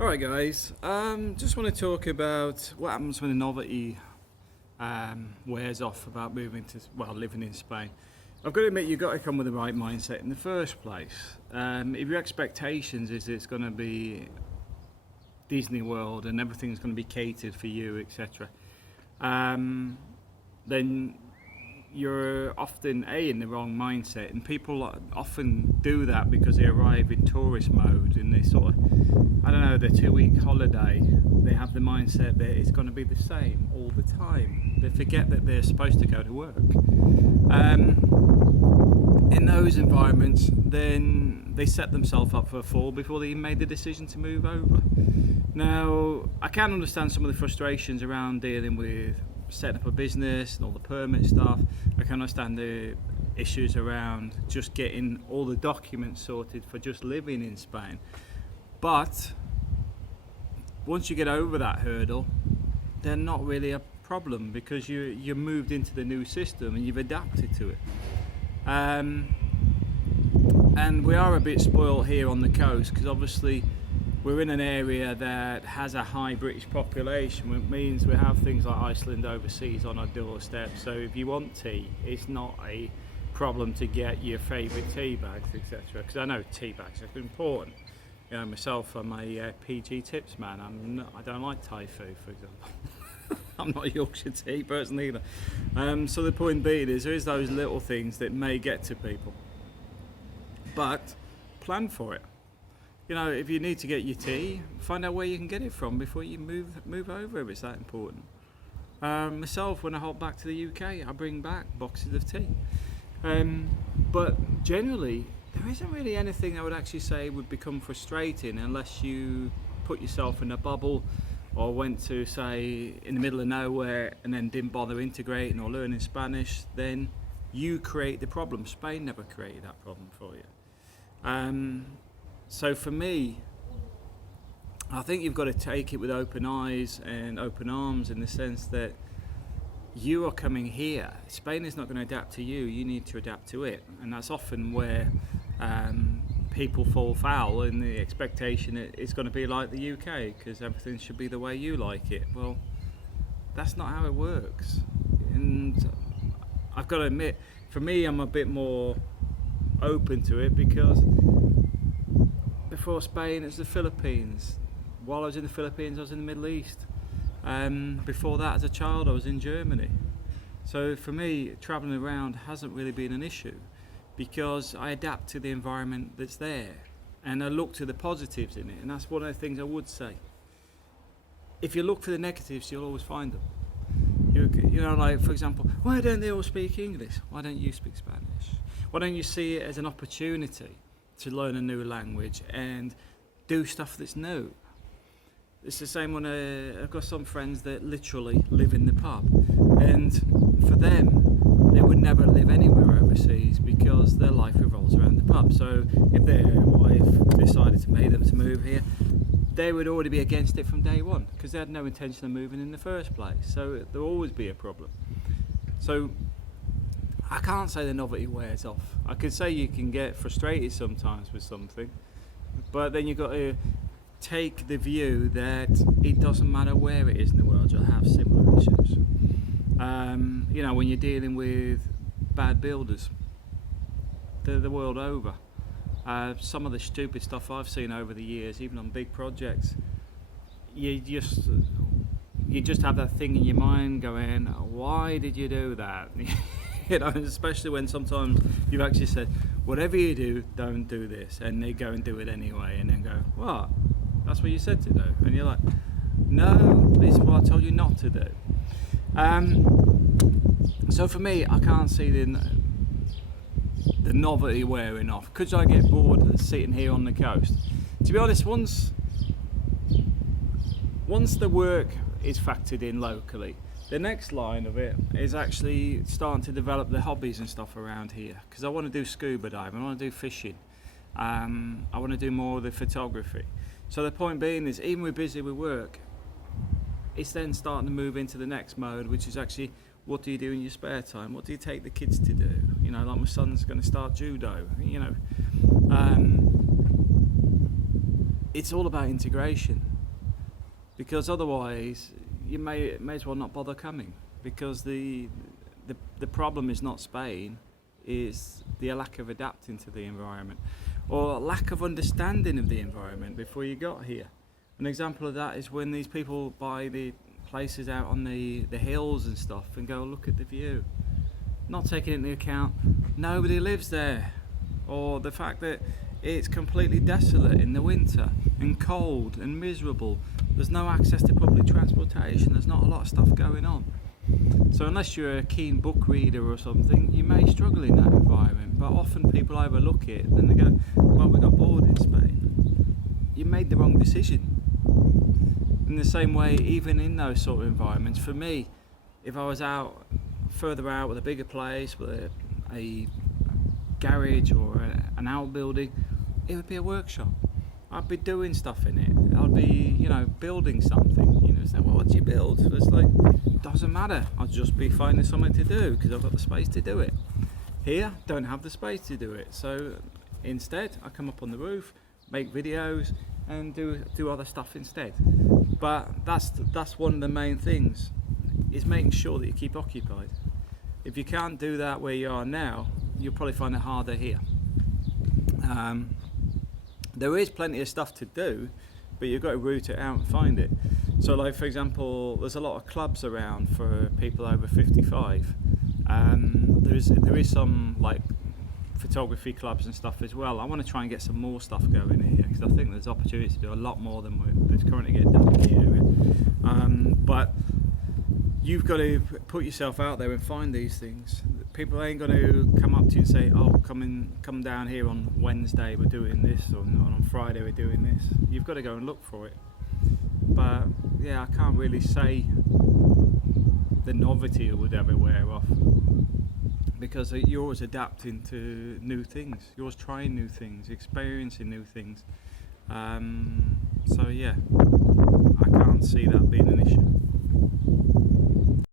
Alright guys, just want to talk about what happens when the novelty wears off about moving to, living in Spain. I've got to admit, you've got to come with the right mindset in the first place. If your expectations is it's going to be Disney World and everything's going to be catered for you, etc., then you're often in the wrong mindset, and people often do that because they arrive in tourist mode and they sort of, I don't know, their 2 week holiday, they have the mindset that it's going to be the same all the time. They forget that they're supposed to go to work. In those environments, then they set themselves up for a fall before they even made the decision to move over. Now, I can understand some of the frustrations around dealing with setting up a business and all the permit stuff. I can understand the issues around just getting all the documents sorted for just living in Spain. But once you get over that hurdle, they're not really a problem because you moved into the new system and you've adapted to it. And we are a bit spoiled here on the coast because obviously we're in an area that has a high British population, which means we have things like Iceland overseas on our doorstep. So if you want tea, it's not a problem to get your favourite tea bags, etc. Because I know tea bags are important. You know, myself, I'm a PG tips man. I don't like Thai food, for example. I'm not a Yorkshire tea person either. So the point being is there is those little things that may get to people, but plan for it. You know, if you need to get your tea, find out where you can get it from before you move over if it's that important. Myself, when I hop back to the UK, I bring back boxes of tea. But generally, there isn't really anything I would actually say would become frustrating unless you put yourself in a bubble or went to, say, in the middle of nowhere and then didn't bother integrating or learning Spanish. Then you create the problem. Spain never created that problem for you. So for me, I think you've got to take it with open eyes and open arms in the sense that you are coming here. Spain is not going to adapt to you. You need to adapt to it. And that's often where people fall foul in the expectation it's going to be like the UK because everything should be the way you like it. Well, that's not how it works. And I've got to admit, for me, I'm a bit more open to it because before Spain, it's the Philippines. While I was in the Philippines, I was in the Middle East. Before that, as a child, I was in Germany. So for me, travelling around hasn't really been an issue because I adapt to the environment that's there and I look to the positives in it. And that's one of the things I would say. If you look for the negatives, you'll always find them. You know, like, for example, why don't they all speak English? Why don't you speak Spanish? Why don't you see it as an opportunity to learn a new language and do stuff that's new? It's the same when I've got some friends that literally live in the pub, and for them, they would never live anywhere overseas because their life revolves around the pub. So if their wife decided to make them to move here, they would already be against it from day one because they had no intention of moving in the first place. So there'll always be a problem. So I can't say the novelty wears off. I could say you can get frustrated sometimes with something, but then you've got to take the view that it doesn't matter where it is in the world, you'll have similar issues. You know, when you're dealing with bad builders, they're the world over. Some of the stupid stuff I've seen over the years, even on big projects, you just have that thing in your mind going, why did you do that? You know, especially when sometimes you've actually said, whatever you do, don't do this, and they go and do it anyway, and then go, what? That's what you said to do, and you're like, no, this is what I told you not to do. So for me, I can't see the novelty wearing off. Could I get bored sitting here on the coast? To be honest, once the work is factored in locally, the next line of it is actually starting to develop the hobbies and stuff around here because I want to do scuba diving, I want to do fishing, I want to do more of the photography. So the point being is, even we're busy with work, it's then starting to move into the next mode, which is actually, what do you do in your spare time? What do you take the kids to do? You know, like my son's going to start judo, you know. it's all about integration, because otherwise you may as well not bother coming, because the problem is not Spain, is the lack of adapting to the environment, or lack of understanding of the environment before you got here. An example of that is when these people buy the places out on the hills and stuff and go look at the view, not taking into account nobody lives there, or the fact that it's completely desolate in the winter and cold and miserable. There's no access to public transportation, there's not a lot of stuff going on. So unless you're a keen book reader or something, you may struggle in that environment, but often people overlook it, then they go, well, we got bored in Spain. You made the wrong decision. In the same way, even in those sort of environments, for me, if I was out further out with a bigger place, with a garage or an outbuilding, it would be a workshop. I'd be doing stuff in it. I'd be, building something. Say, well, what do you build? So it's like, doesn't matter. I'll just be finding something to do because I've got the space to do it. Here, don't have the space to do it. So instead, I come up on the roof, make videos, and do other stuff instead. But that's one of the main things, is making sure that you keep occupied. If you can't do that where you are now, you'll probably find it harder here. There is plenty of stuff to do, but you've got to route it out and find it. So like, for example, there's a lot of clubs around for people over 55. There is some like photography clubs and stuff as well. I want to try and get some more stuff going here, because I think there's opportunity to do a lot more than there's currently getting done in the area. But you've got to put yourself out there and find these things. People ain't going to come up to you and say, oh, come down here on Wednesday, we're doing this, or on Friday we're doing this. You've got to go and look for it. But yeah, I can't really say the novelty would ever wear off, because you're always adapting to new things, you're always trying new things, experiencing new things. So yeah, I can't see that being an issue.